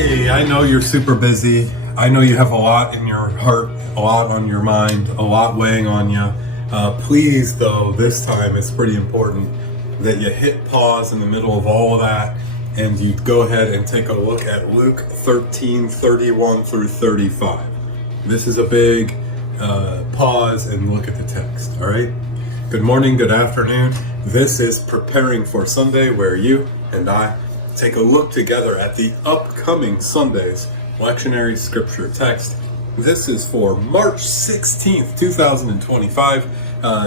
Hey, I know you're super busy. I know you have a lot in your heart, a lot on your mind, a lot weighing on you. Please, though, this time it's pretty important that you hit pause in the middle of all of that and you go ahead and take a look at Luke 13:31 through 35. This is a big pause and look at the text, all right? Good morning, good afternoon. This is Preparing for Sunday, where you and I take a look together at the upcoming Sunday's lectionary scripture text. This is for March 16th, 2025.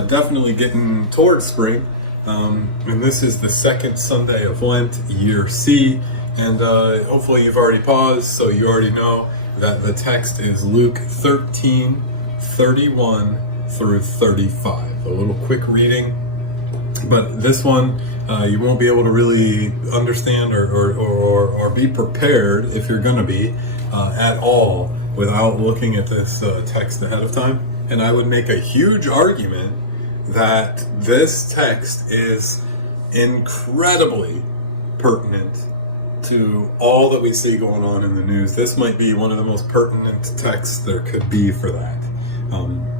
Definitely getting towards spring. And this is the second Sunday of Lent, year C. And hopefully you've already paused, so you already know that the text is Luke 13:31 through 35. A little quick reading. But this one, you won't be able to really understand or be prepared, if you're going to be, at all without looking at this text ahead of time. And I would make a huge argument that this text is incredibly pertinent to all that we see going on in the news. This might be one of the most pertinent texts there could be for that.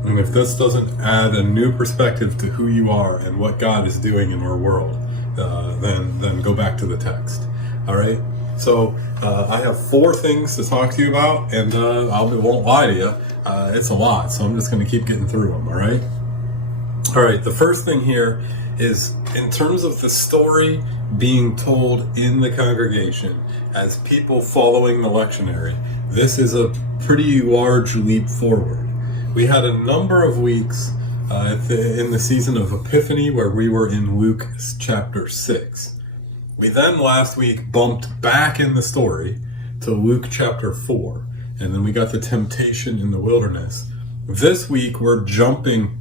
And if this doesn't add a new perspective to who you are and what God is doing in our world, then go back to the text. All right. So I have 4 things to talk to you about, and won't lie to you. It's a lot, so I'm just going to keep getting through them. All right. All right. The first thing here is in terms of the story being told in the congregation as people following the lectionary. This is a pretty large leap forward. We had a number of weeks in the season of Epiphany where we were in Luke chapter 6. We then last week bumped back in the story to Luke chapter 4, and then we got the temptation in the wilderness. This week we're jumping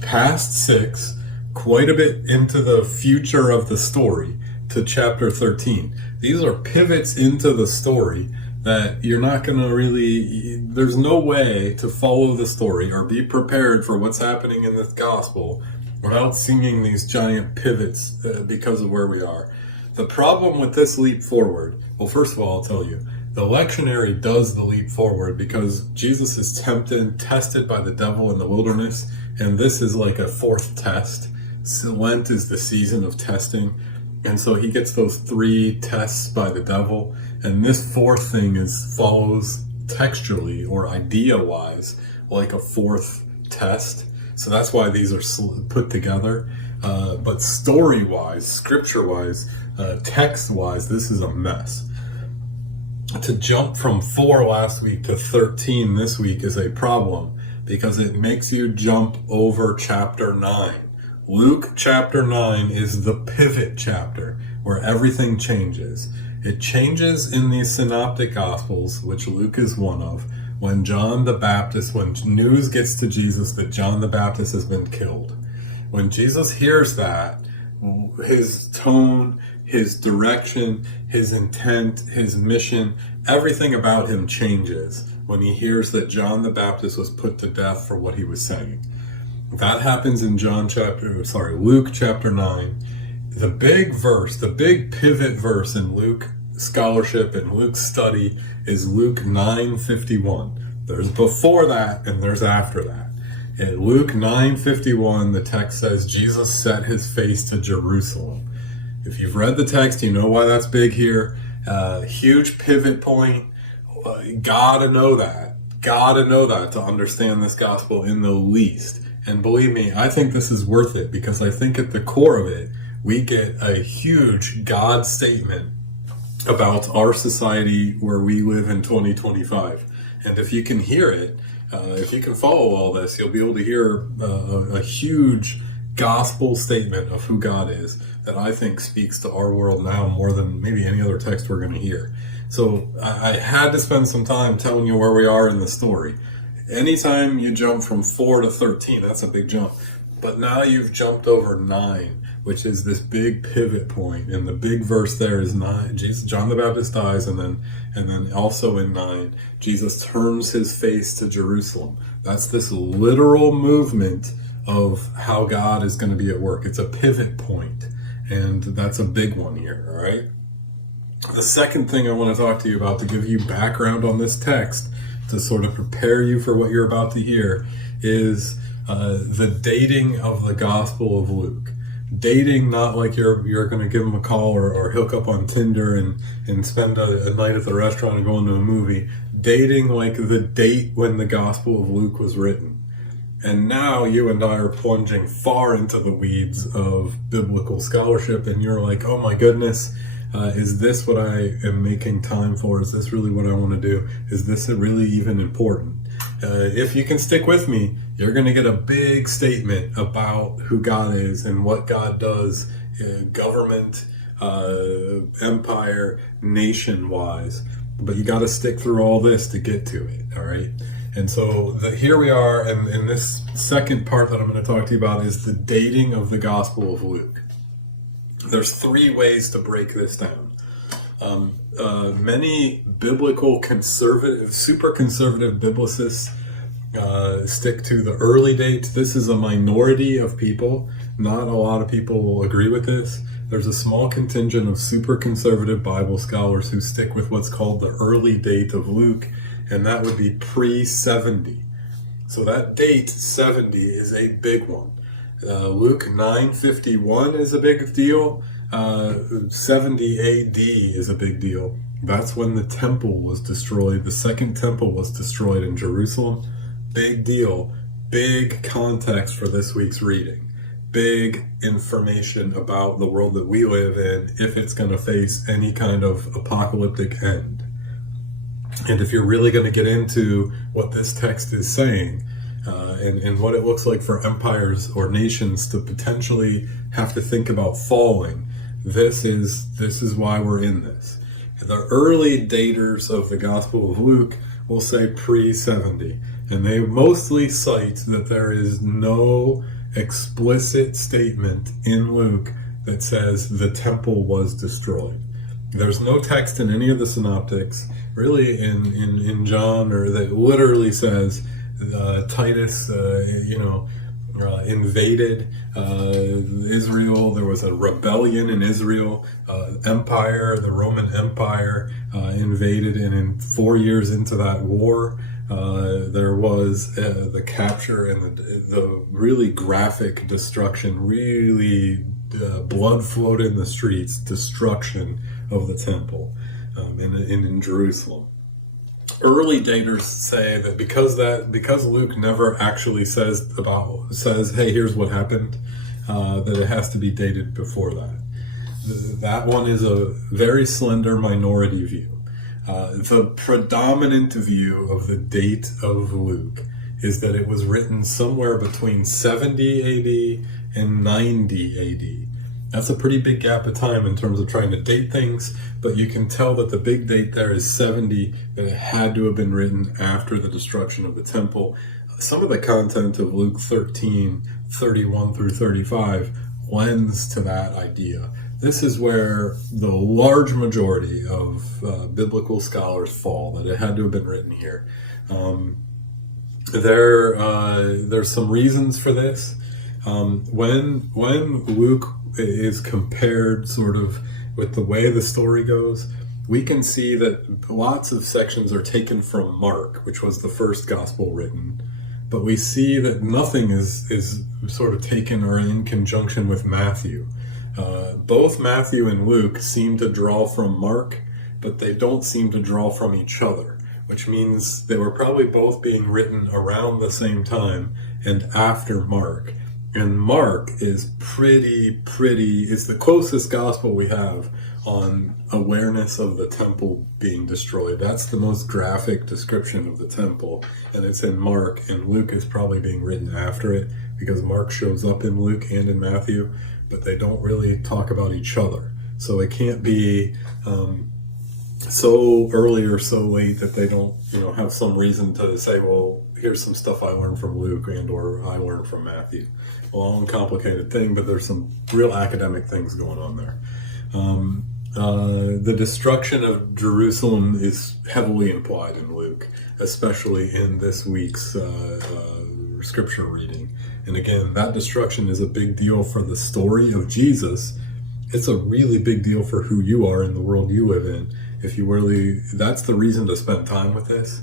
past 6, quite a bit into the future of the story, to chapter 13. These are pivots into the story that you're not going to really, there's no way to follow the story or be prepared for what's happening in this gospel without seeing these giant pivots because of where we are. The problem with this leap forward, well, first of all, I'll tell you, the lectionary does the leap forward because Jesus is tested by the devil in the wilderness, and this is like a 4th test. So Lent is the season of testing. And so he gets those 3 tests by the devil, and this 4th thing follows textually or idea-wise like a 4th test. So that's why these are put together. But story-wise, scripture-wise, text-wise, this is a mess. To jump from 4 last week to 13 this week is a problem because it makes you jump over chapter 9. Luke chapter 9 is the pivot chapter where everything changes. It changes in the synoptic gospels, which Luke is one of, when news gets to Jesus that John the Baptist has been killed. When Jesus hears that, his tone, his direction, his intent, his mission, everything about him changes when he hears that John the Baptist was put to death for what he was saying. That happens in Luke chapter 9. The big verse, the big pivot verse in Luke scholarship and Luke study is Luke 9:51. There's before that and there's after that. In Luke 9:51, the text says Jesus set his face to Jerusalem. If you've read the text, you know why that's big here. Huge pivot point. Gotta know that to understand this gospel in the least. And believe me, I think this is worth it because I think at the core of it, we get a huge God statement about our society where we live in 2025. And if you can hear it, if you can follow all this, you'll be able to hear a huge gospel statement of who God is that I think speaks to our world now more than maybe any other text we're going to hear. So I had to spend some time telling you where we are in the story. Anytime you jump from 4 to 13, that's a big jump. But now you've jumped over 9, which is this big pivot point. And the big verse there is 9. John the Baptist dies, and then also in 9, Jesus turns his face to Jerusalem. That's this literal movement of how God is going to be at work. It's a pivot point, and that's a big one here, all right? The second thing I want to talk to you about to give you background on this text to sort of prepare you for what you're about to hear is the dating of the Gospel of Luke. Dating, not like you're going to give him a call or hook up on Tinder and spend a night at the restaurant and go into a movie. Dating like the date when the Gospel of Luke was written. And now you and I are plunging far into the weeds of biblical scholarship, and you're like, oh my goodness, is this what I am making time for? Is this really what I want to do? Is this really even important? If you can stick with me, you're going to get a big statement about who God is and what God does, government, empire, nation-wise. But you got to stick through all this to get to it, all right? And so here we are, and in this second part that I'm going to talk to you about is the dating of the Gospel of Luke. There's 3 ways to break this down. Many biblical conservative, super conservative biblicists stick to the early date. This is a minority of people. Not a lot of people will agree with this. There's a small contingent of super conservative Bible scholars who stick with what's called the early date of Luke, and that would be pre-70. So that date, 70, is a big one. Luke 9:51 is a big deal. 70 AD is a big deal. That's when the temple was destroyed. The second temple was destroyed in Jerusalem. Big deal. Big context for this week's reading. Big information about the world that we live in if it's going to face any kind of apocalyptic end. And if you're really going to get into what this text is saying, and what it looks like for empires or nations to potentially have to think about falling, this is why we're in this. The early daters of the Gospel of Luke will say pre-70, and they mostly cite that there is no explicit statement in Luke that says the temple was destroyed. There's no text in any of the synoptics, really in John, or that literally says Titus, invaded Israel. There was a rebellion in Israel. Empire, the Roman Empire, invaded, and in 4 years into that war, there was the capture and the really graphic destruction, really blood flowed in the streets, destruction of the temple in Jerusalem. Early daters say that because Luke never actually says, hey, here's what happened, that it has to be dated before that. That one is a very slender minority view. The predominant view of the date of Luke is that it was written somewhere between 70 AD and 90 AD. That's a pretty big gap of time in terms of trying to date things, but you can tell that the big date there is 70, that it had to have been written after the destruction of the temple. Some of the content of Luke 13, 31 through 35 lends to that idea. This is where the large majority of biblical scholars fall, that it had to have been written here. There's some reasons for this. When Luke is compared sort of with the way the story goes, we can see that lots of sections are taken from Mark, which was the first gospel written, but we see that nothing is sort of taken or in conjunction with Matthew. Both Matthew and Luke seem to draw from Mark, but they don't seem to draw from each other, which means they were probably both being written around the same time and after Mark. And Mark is is the closest gospel we have on awareness of the temple being destroyed. That's the most graphic description of the temple, and it's in Mark, and Luke is probably being written after it, because Mark shows up in Luke and in Matthew, but they don't really talk about each other. So it can't be so early or so late that they don't, have some reason to say, well, here's some stuff I learned from Luke and or I learned from Matthew. Long, complicated thing, but there's some real academic things going on there. The destruction of Jerusalem is heavily implied in Luke, especially in this week's scripture reading. And again, that destruction is a big deal for the story of Jesus, it's a really big deal for who you are in the world you live in. If you really, that's the reason to spend time with this.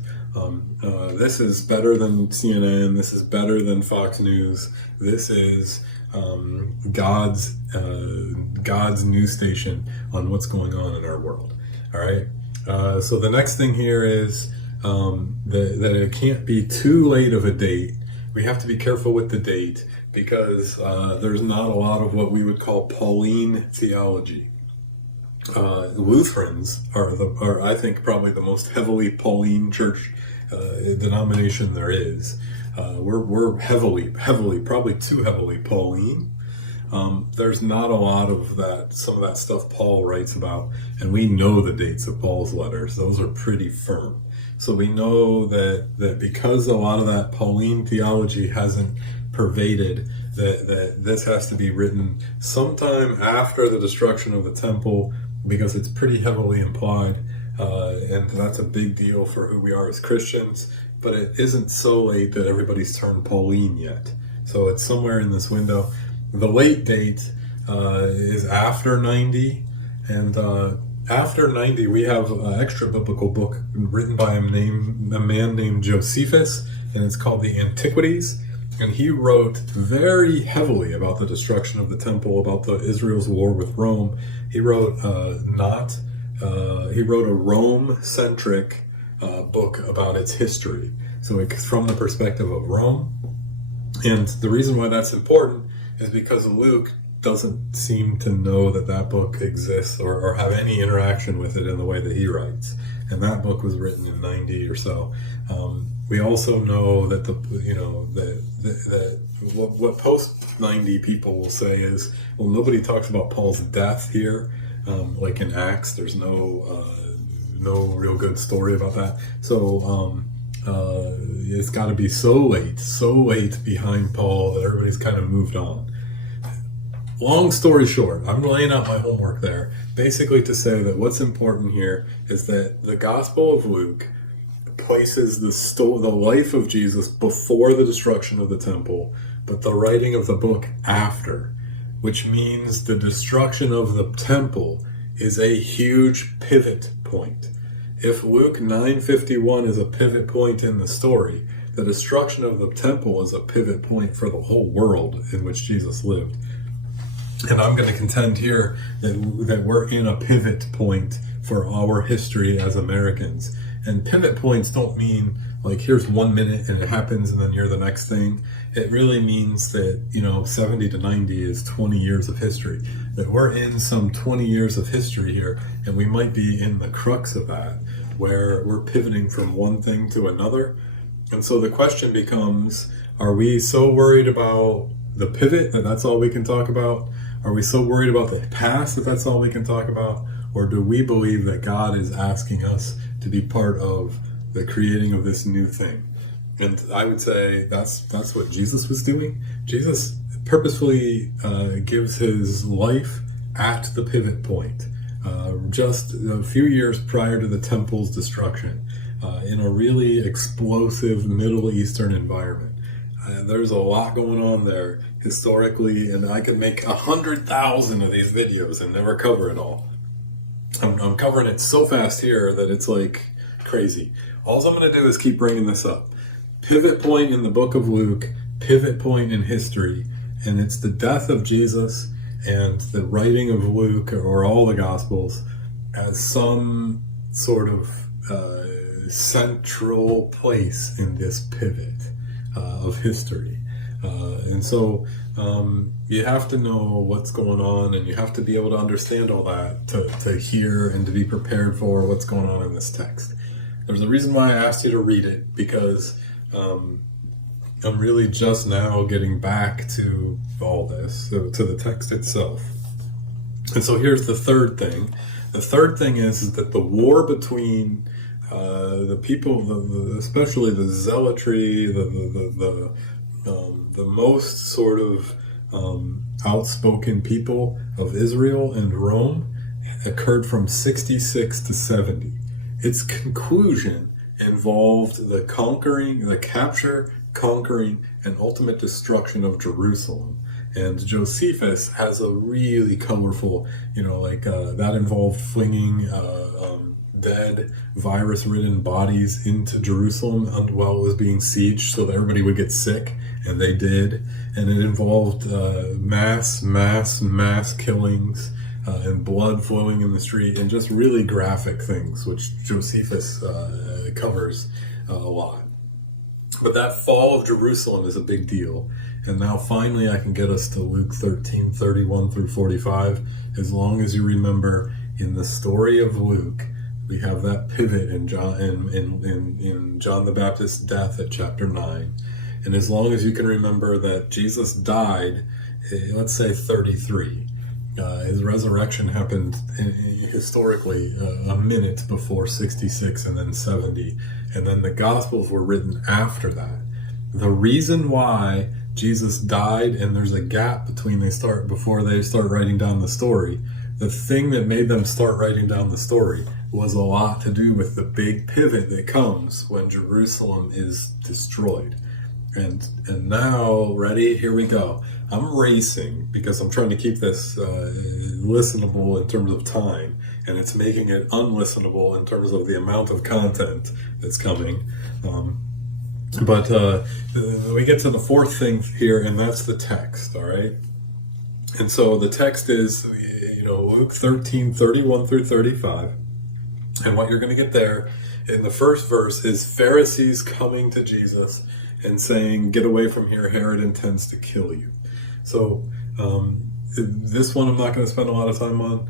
This is better than CNN. This is better than Fox News. This is God's news station on what's going on in our world. All right. So the next thing here is that it can't be too late of a date. We have to be careful with the date because there's not a lot of what we would call Pauline theology. Lutherans are I think probably the most heavily Pauline church denomination there is. We're heavily, probably too heavily Pauline. There's not a lot of that, some of that stuff Paul writes about, and we know the dates of Paul's letters. Those are pretty firm. So we know that because a lot of that Pauline theology hasn't pervaded, that this has to be written sometime after the destruction of the temple, because it's pretty heavily implied, and that's a big deal for who we are as Christians, but it isn't so late that everybody's turned Pauline yet. So it's somewhere in this window. The late date is after 90, and after 90 we have an extra biblical book written by a man named Josephus, and it's called the Antiquities. And he wrote very heavily about the destruction of the temple, about Israel's war with Rome. He wrote he wrote a Rome-centric book about its history. So it's from the perspective of Rome. And the reason why that's important is because Luke doesn't seem to know that book exists or have any interaction with it in the way that he writes. And that book was written in 90 or so. We also know that what post 90 people will say is, well, nobody talks about Paul's death here, like in Acts. There's no real good story about that. So it's got to be so late behind Paul that everybody's kind of moved on. Long story short, I'm laying out my homework there, basically to say that what's important here is that the Gospel of Luke places the life of Jesus before the destruction of the temple, but the writing of the book after, which means the destruction of the temple is a huge pivot point. If Luke 9:51 is a pivot point in the story, the destruction of the temple is a pivot point for the whole world in which Jesus lived. And I'm going to contend here that we're in a pivot point for our history as Americans. And pivot points don't mean like here's 1 minute and it happens and then you're the next thing. It really means that, 70 to 90 is 20 years of history. That we're in some 20 years of history here, and we might be in the crux of that, where we're pivoting from one thing to another. And so the question becomes, are we so worried about the pivot that that's all we can talk about? Are we so worried about the past that that's all we can talk about? Or do we believe that God is asking us to be part of the creating of this new thing? And I would say that's what Jesus was doing. Jesus purposefully gives his life at the pivot point, just a few years prior to the temple's destruction, in a really explosive Middle Eastern environment. There's a lot going on there historically, and I could make 100,000 of these videos and never cover it all. I'm covering it so fast here that it's like crazy. All I'm going to do is keep bringing this up. Pivot point in the book of Luke, pivot point in history, and it's the death of Jesus and the writing of Luke or all the Gospels as some sort of central place in this pivot of history. And so you have to know what's going on, and you have to be able to understand all that to hear and to be prepared for what's going on in this text. There's a reason why I asked you to read it, because I'm really just now getting back to all this, to the text itself. And so here's the third thing. The third thing is that the war between the people, especially the zealotry, the most sort of outspoken people of Israel and Rome, occurred from 66 to 70. Its conclusion involved the capture, conquering, and ultimate destruction of Jerusalem. And Josephus has a really colorful, that involved flinging dead, virus-ridden bodies into Jerusalem while it was being sieged so that everybody would get sick, and they did. And it involved mass killings and blood flowing in the street, and just really graphic things, which Josephus covers a lot. But that fall of Jerusalem is a big deal. And now finally I can get us to Luke 13:31 through 45. As long as you remember, in the story of Luke, we have that pivot in John the Baptist's death at chapter 9. And as long as you can remember that Jesus died, let's say 33. His resurrection happened historically a minute before 66 and then 70. And then the Gospels were written after that. The reason why Jesus died and there's a gap before they start writing down the story, the thing that made them start writing down the story was a lot to do with the big pivot that comes when Jerusalem is destroyed. And now, ready? Here we go. I'm racing because I'm trying to keep this listenable in terms of time, and it's making it unlistenable in terms of the amount of content that's coming. But we get to the fourth thing here, and that's the text, all right? And so the text is, Luke 13:31 through 35. And what you're going to get there in the first verse is Pharisees coming to Jesus and saying, "Get away from here, Herod intends to kill you." So this one I'm not going to spend a lot of time on,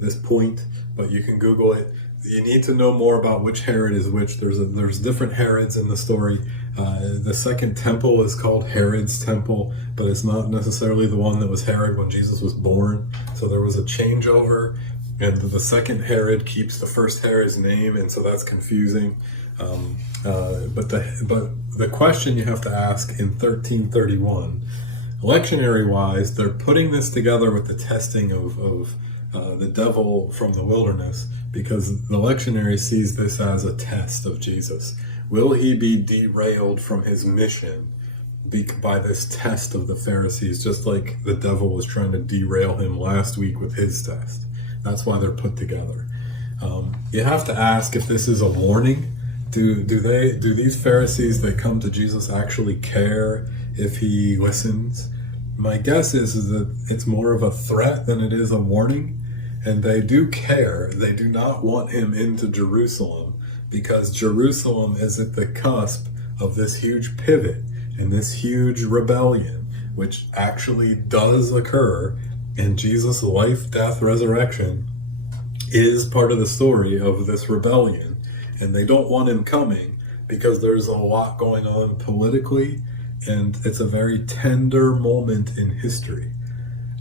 this point, but you can Google it. You need to know more about which Herod is which. There's different Herods in the story. The second temple is called Herod's temple, but it's not necessarily the one that was Herod when Jesus was born. So there was a changeover, and the second Herod keeps the first Herod's name, and so that's confusing. But the question you have to ask in 1331, lectionary wise, they're putting this together with the testing of the devil from the wilderness, because the lectionary sees this as a test of Jesus. Will he be derailed from his mission by this test of the Pharisees, just like the devil was trying to derail him last week with his test? That's why they're put together. You have to ask if this is a warning. Do these Pharisees that come to Jesus actually care if he listens? My guess is that it's more of a threat than it is a warning. And they do care. They do not want him into Jerusalem, because Jerusalem is at the cusp of this huge pivot and this huge rebellion, which actually does occur. And Jesus' life, death, resurrection is part of the story of this rebellion. And they don't want him coming because there's a lot going on politically, and it's a very tender moment in history.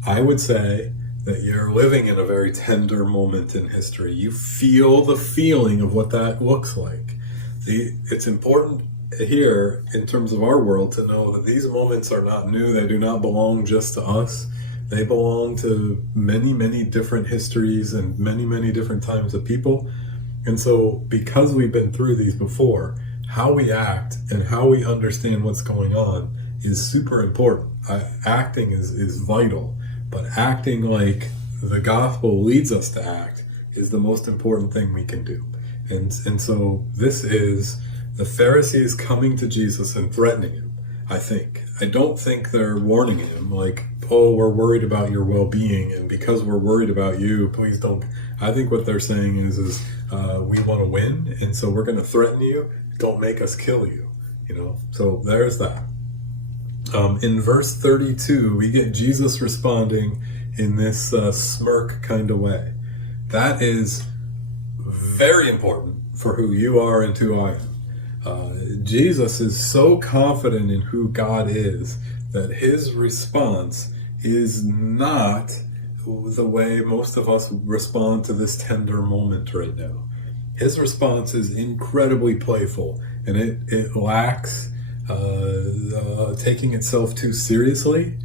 I would say that you're living in a very tender moment in history. You feel the feeling of what that looks like. It's important here in terms of our world to know that these moments are not new. They do not belong just to us. They belong to many, many different histories and many, many different times of people. And so because we've been through these before, how we act and how we understand what's going on is super important. Acting is vital. But acting like the gospel leads us to act is the most important thing we can do. And so this is the Pharisees coming to Jesus and threatening him, I think. I don't think they're warning him like, "Oh, we're worried about your well-being, and because we're worried about you, please don't." I think what they're saying is we want to win, and so we're going to threaten you. Don't make us kill you. So there's that. In verse 32, we get Jesus responding in this smirk kind of way. That is very important for who you are and who I am. Jesus is so confident in who God is that his response is not the way most of us respond to this tender moment right now. His response is incredibly playful, and it lacks taking itself too seriously.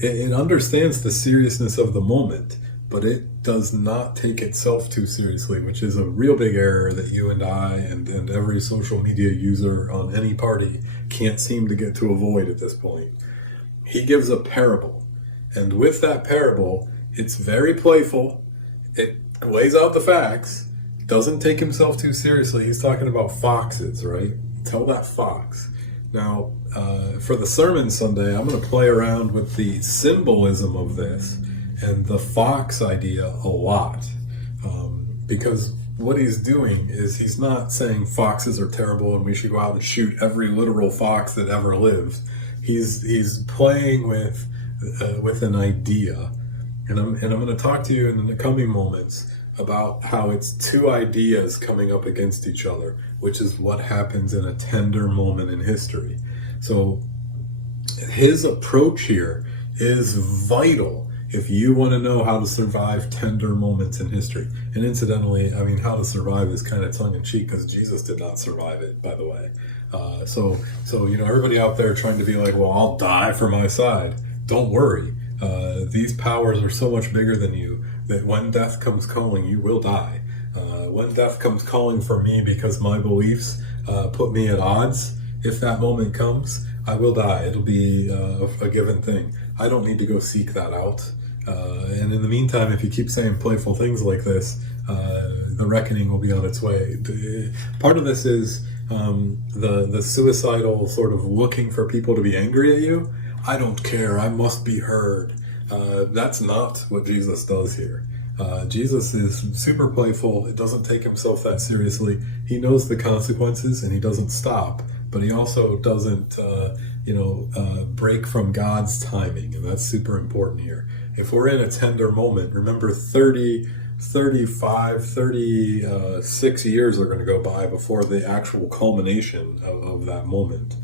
It understands the seriousness of the moment, but it does not take itself too seriously, which is a real big error that you and I and every social media user on any party can't seem to get to avoid at this point. he gives a parable. And with that parable, it's very playful. It lays out the facts. Doesn't take himself too seriously. He's talking about foxes, right? Tell that fox. Now, for the sermon Sunday, I'm going to play around with the symbolism of this and the fox idea a lot. Because what he's doing is he's not saying foxes are terrible and we should go out and shoot every literal fox that ever lived. He's playing with an idea. And I'm going to talk to you in the coming moments about how it's two ideas coming up against each other, which is what happens in a tender moment in history. So his approach here is vital if you want to know how to survive tender moments in history. And incidentally, I mean, how to survive is kind of tongue-in-cheek because Jesus did not survive it, by the way. So everybody out there trying to be like, well, I'll die for my side. Don't worry. These powers are so much bigger than you that when death comes calling, you will die. When death comes calling for me because my beliefs put me at odds, if that moment comes, I will die. It'll be a given thing. I don't need to go seek that out. And in the meantime, if you keep saying playful things like this, the reckoning will be on its way. Part of this is the suicidal sort of looking for people to be angry at you. I don't care. I must be heard. That's not what Jesus does here. Jesus is super playful. It doesn't take himself that seriously. He knows the consequences and he doesn't stop, but he also doesn't, break from God's timing. And that's super important here. If we're in a tender moment, remember 36 years are going to go by before the actual culmination of that moment.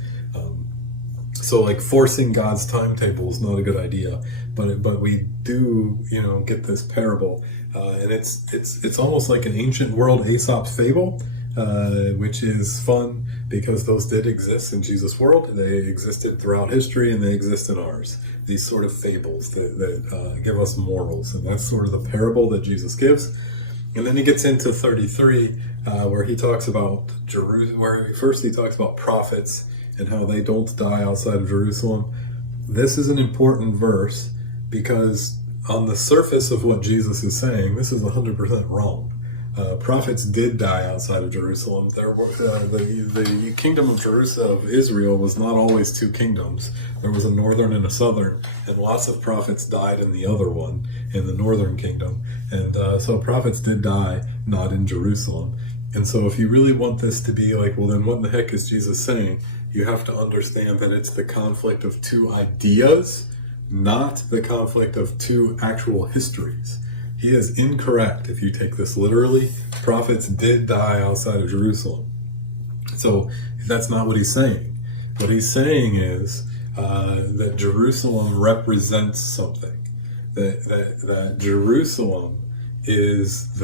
So like forcing God's timetable is not a good idea, but we do, get this parable, and it's almost like an ancient world Aesop's fable, which is fun because those did exist in Jesus' world. They existed throughout history and they exist in ours. These sort of fables that give us morals, and that's sort of the parable that Jesus gives. And then he gets into 33, where he talks about Jerusalem, where first he talks about prophets and how they don't die outside of Jerusalem. This is an important verse because on the surface of what Jesus is saying, this is 100% wrong. Prophets did die outside of Jerusalem. There were the kingdom of Jerusalem, of Israel, was not always two kingdoms. There was a northern and a southern, and lots of prophets died in the other one, in the northern kingdom. And so prophets did die, not in Jerusalem. And so if you really want this to be like, well, then what in the heck is Jesus saying? You have to understand that it's the conflict of two ideas, not the conflict of two actual histories. He is incorrect if you take this literally. Prophets did die outside of Jerusalem. So that's not what he's saying. What he's saying is that Jerusalem represents something. That Jerusalem is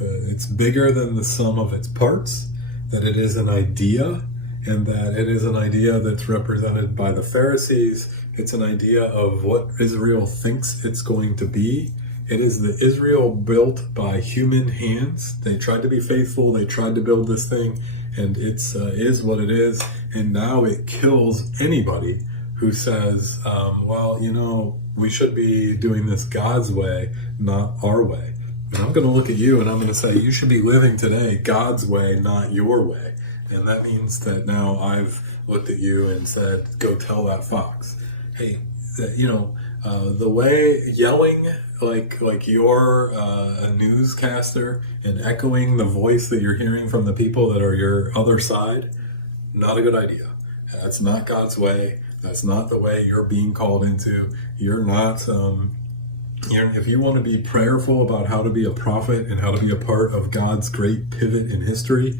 it's bigger than the sum of its parts, that it is an idea, and that it is an idea that's represented by the Pharisees. It's an idea of what Israel thinks it's going to be. It is the Israel built by human hands. They tried to be faithful. They tried to build this thing, and it's is what it is. And now it kills anybody who says, we should be doing this God's way, not our way. And I'm going to look at you and I'm going to say, you should be living today God's way, not your way. And that means that now I've looked at you and said, go tell that fox. Hey, the way yelling like you're a newscaster and echoing the voice that you're hearing from the people that are your other side, not a good idea. That's not God's way. That's not the way you're being called into. You're not, if you want to be prayerful about how to be a prophet and how to be a part of God's great pivot in history,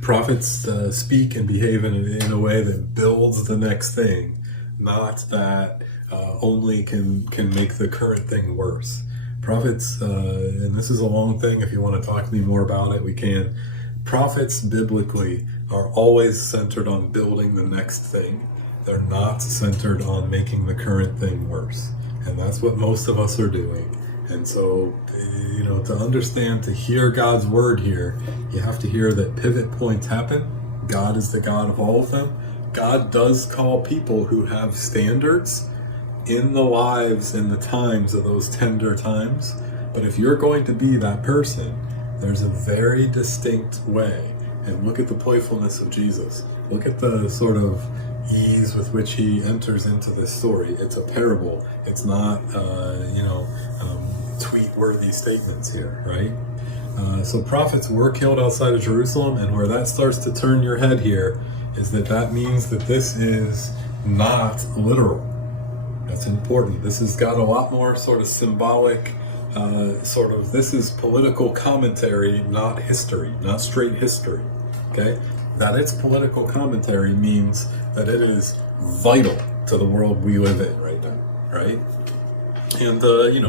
prophets speak and behave in a way that builds the next thing, not that only can make the current thing worse. Prophets, and this is a long thing, if you want to talk to me more about it, we can. Prophets biblically are always centered on building the next thing. They're not centered on making the current thing worse. And that's what most of us are doing. And so, to understand, to hear God's word here, you have to hear that pivot points happen. God is the God of all of them. God does call people who have standards in the lives and the times of those tender times. But if you're going to be that person, there's a very distinct way. And look at the playfulness of Jesus. Look at the sort of ease with which he enters into this story. It's a parable. It's not, tweet-worthy statements here, right? So prophets were killed outside of Jerusalem, and where that starts to turn your head here is that means that this is not literal. That's important. This has got a lot more sort of symbolic, this is political commentary, not history, not straight history, okay? That it's political commentary means that it is vital to the world we live in right now, right? And,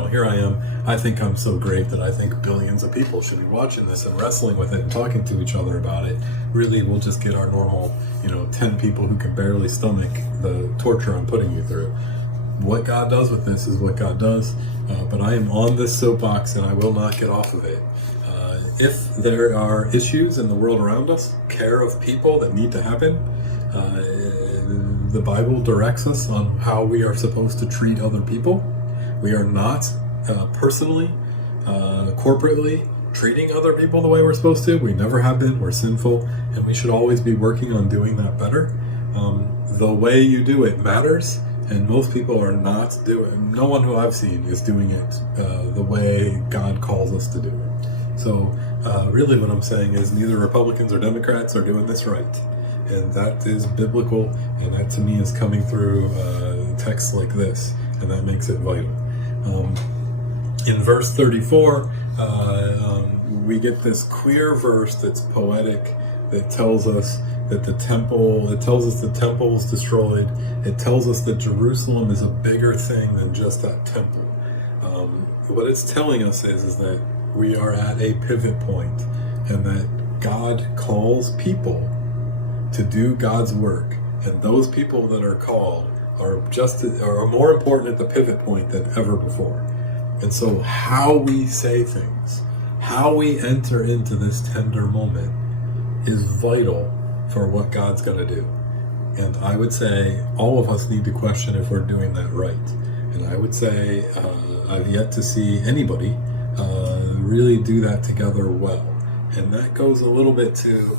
here I am. I think I'm so great that I think billions of people should be watching this and wrestling with it and talking to each other about it. Really, we'll just get our normal, 10 people who can barely stomach the torture I'm putting you through. What God does with this is what God does, but I am on this soapbox and I will not get off of it. If there are issues in the world around us, care of people that need to happen, the Bible directs us on how we are supposed to treat other people. We are not personally, corporately treating other people the way we're supposed to. We never have been. We're sinful, and we should always be working on doing that better. The way you do it matters, and most people are not doing. No one who I've seen is doing it the way God calls us to do it. So, really, what I'm saying is neither Republicans or Democrats are doing this right, and that is biblical, and that to me is coming through texts like this, and that makes it vital. In verse 34, we get this queer verse that's poetic, that tells us that the temple is destroyed. It tells us that Jerusalem is a bigger thing than just that temple. What it's telling us is that we are at a pivot point, and that God calls people to do God's work, and those people that are called are more important at the pivot point than ever before. And so how we say things, how we enter into this tender moment is vital for what God's going to do. And I would say all of us need to question if we're doing that right. And I would say I've yet to see anybody really do that together well. And that goes a little bit to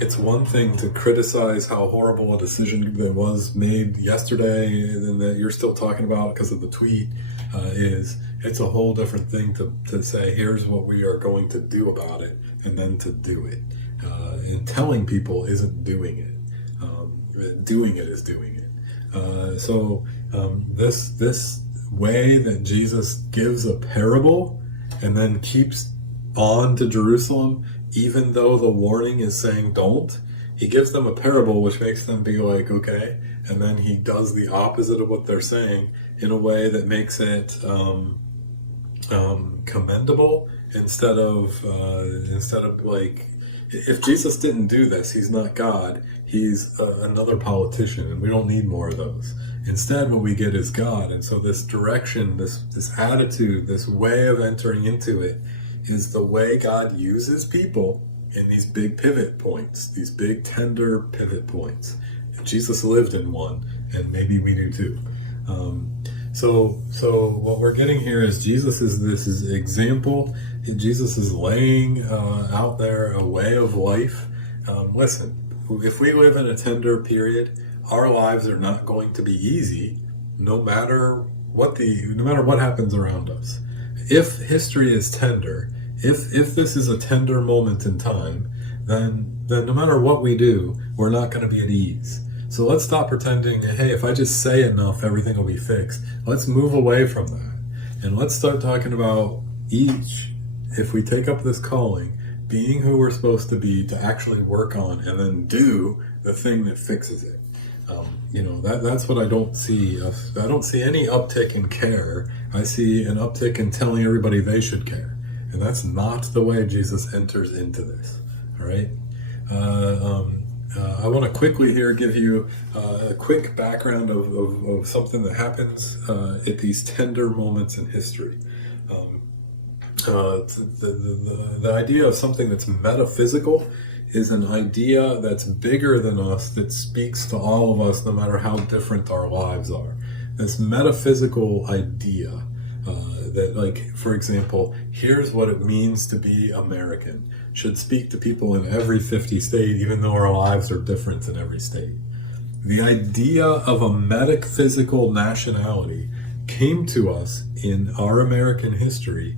it's one thing to criticize how horrible a decision that was made yesterday and that you're still talking about because of the tweet it's a whole different thing to say, here's what we are going to do about it, and then to do it. And telling people isn't doing it. Doing it is doing it. So this way that Jesus gives a parable and then keeps on to Jerusalem, even though the warning is saying don't, he gives them a parable which makes them be like, okay, and then he does the opposite of what they're saying in a way that makes it commendable instead of like, if Jesus didn't do this, he's not God, he's another politician, and we don't need more of those. Instead, what we get is God. And so this direction, this attitude, this way of entering into it is the way God uses people in these big pivot points, these big tender pivot points. And Jesus lived in one, and maybe we do too. So what we're getting here is Jesus is this example. Jesus is laying out there a way of life. Listen, if we live in a tender period, our lives are not going to be easy, no matter what happens around us. If history is tender, if this is a tender moment in time, then no matter what we do, we're not going to be at ease. So let's stop pretending, hey, if I just say enough, everything will be fixed. Let's move away from that. And let's start talking about each, if we take up this calling, being who we're supposed to be to actually work on and then do the thing that fixes it. That's what I don't see. I don't see any uptick in care. I see an uptick in telling everybody they should care. And that's not the way Jesus enters into this. All right? I want to quickly here give you a quick background of something that happens at these tender moments in history. The idea of something that's metaphysical is an idea that's bigger than us, that speaks to all of us no matter how different our lives are. This metaphysical idea that, like, for example, here's what it means to be American, should speak to people in every 50 state, even though our lives are different in every state. The idea of a metaphysical nationality came to us in our American history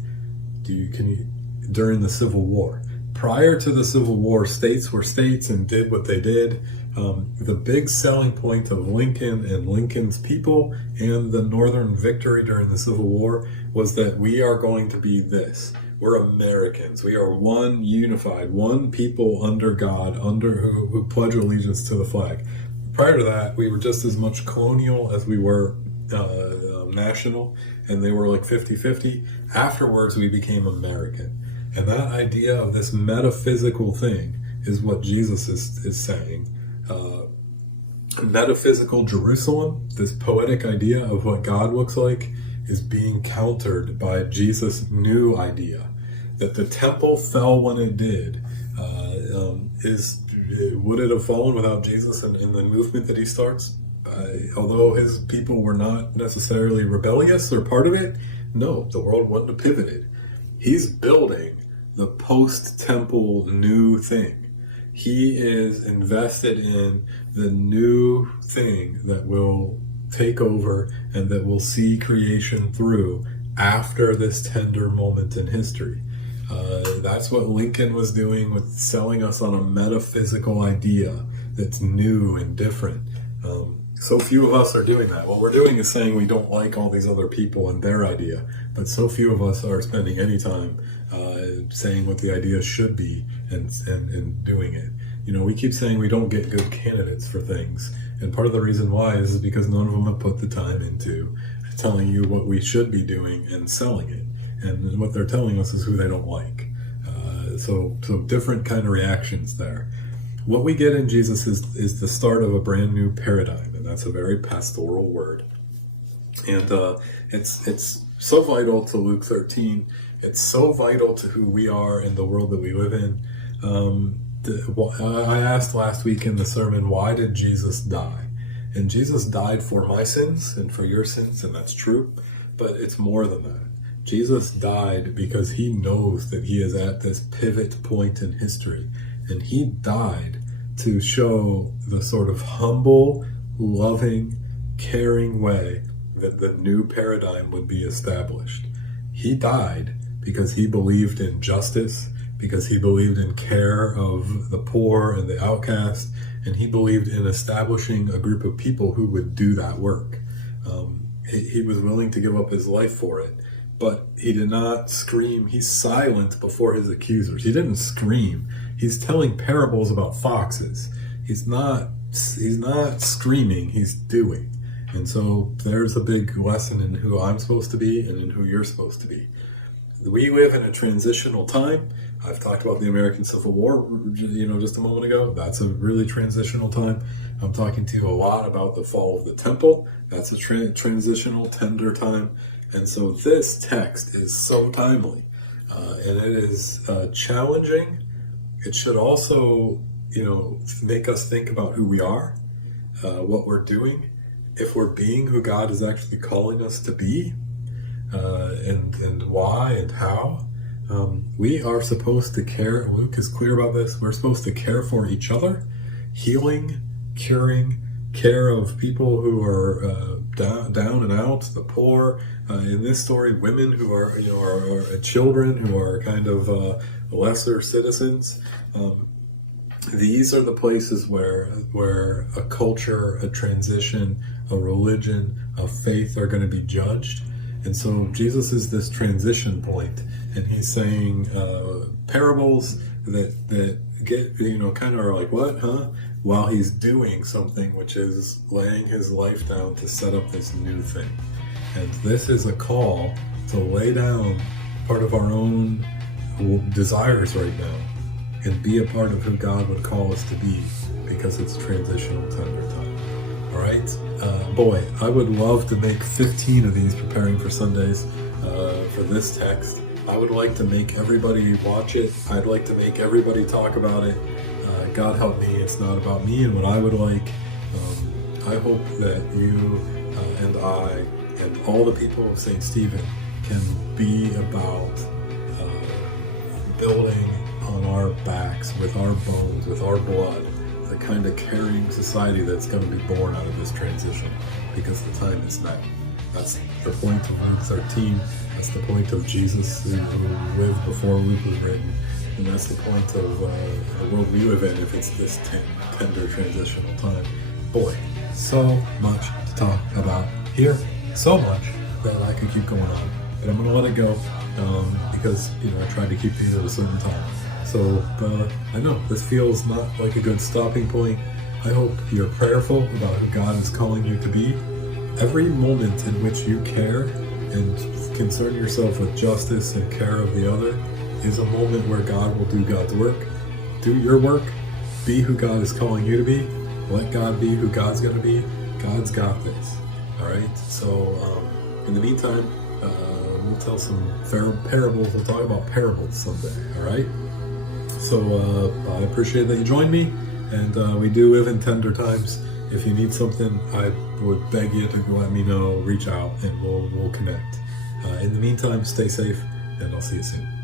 during the Civil War. Prior to the Civil War, states were states and did what they did. The big selling point of Lincoln and Lincoln's people and the Northern victory during the Civil War was that we are going to be this. We're Americans. We are one unified, one people under God, who pledge allegiance to the flag. Prior to that, we were just as much colonial as we were national, and they were like 50-50. Afterwards, we became American. And that idea of this metaphysical thing is what Jesus is saying. Metaphysical Jerusalem, this poetic idea of what God looks like, is being countered by Jesus' new idea. That the temple fell when it did. Would it have fallen without Jesus and in the movement that he starts? Although his people were not necessarily rebellious or part of it, no, the world wouldn't have pivoted. He's building the post-temple new thing. He is invested in the new thing that will take over and that will see creation through after this tender moment in history. That's what Lincoln was doing with selling us on a metaphysical idea that's new and different. So few of us are doing that. What we're doing is saying we don't like all these other people and their idea, but so few of us are spending any time saying what the idea should be and doing it. You know, we keep saying we don't get good candidates for things, and part of the reason why is because none of them have put the time into telling you what we should be doing and selling it. And what they're telling us is who they don't like. So different kind of reactions there. What we get in Jesus is the start of a brand new paradigm, and that's a very pastoral word. And it's so vital to Luke 13. It's so vital to who we are in the world that we live in. I asked last week in the sermon, why did Jesus die? And Jesus died for my sins and for your sins, and that's true. But it's more than that. Jesus died because he knows that he is at this pivot point in history. And he died to show the sort of humble, loving, caring way that the new paradigm would be established. He died because he believed in justice, because he believed in care of the poor and the outcast, and he believed in establishing a group of people who would do that work. He was willing to give up his life for it. But he did not scream. He's silent before his accusers. He didn't scream. He's telling parables about foxes. He's not screaming. He's doing. And so there's a big lesson in who I'm supposed to be and in who you're supposed to be. We live in a transitional time. I've talked about the American Civil War, just a moment ago. That's a really transitional time. I'm talking to you a lot about the fall of the temple. That's a transitional, tender time. And so this text is so timely, and it is challenging. It should also, make us think about who we are, what we're doing, if we're being who God is actually calling us to be, and why and how. We are supposed to care. Luke is clear about this. We're supposed to care for each other, healing, curing, care of people who are down and out, the poor. In this story, women who are children who are kind of lesser citizens. These are the places where a culture, a transition, a religion, a faith are going to be judged. And so Jesus is this transition point, and he's saying parables that get kind of are like, what, huh? While he's doing something, which is laying his life down to set up this new thing. And this is a call to lay down part of our own desires right now and be a part of who God would call us to be, because it's transitional tender time. All right? Boy, I would love to make 15 of these preparing for Sundays for this text. I would like to make everybody watch it. I'd like to make everybody talk about it. God help me, it's not about me and what I would like. I hope that you and I and all the people of St. Stephen can be about building on our backs, with our bones, with our blood, the kind of caring society that's going to be born out of this transition, because the time is now. That's the point of Luke 13. That's the point of Jesus who lived before Luke was written. And that's the point of the world we live in if it's this tender transitional time. Boy, so much to talk about here. So much that I could keep going on. But I'm going to let it go because, I tried to keep these at a certain time. So I know this feels not like a good stopping point. I hope you're prayerful about who God is calling you to be. Every moment in which you care and concern yourself with justice and care of the other is a moment where God will do God's work. Do your work. Be who God is calling you to be. Let God be who God's going to be. God's got this. All right? So in the meantime, we'll tell some parables. We'll talk about parables someday. All right? So I appreciate that you joined me. And we do live in tender times. If you need something, I would beg you to let me know, reach out, and we'll connect. In the meantime, stay safe, and I'll see you soon.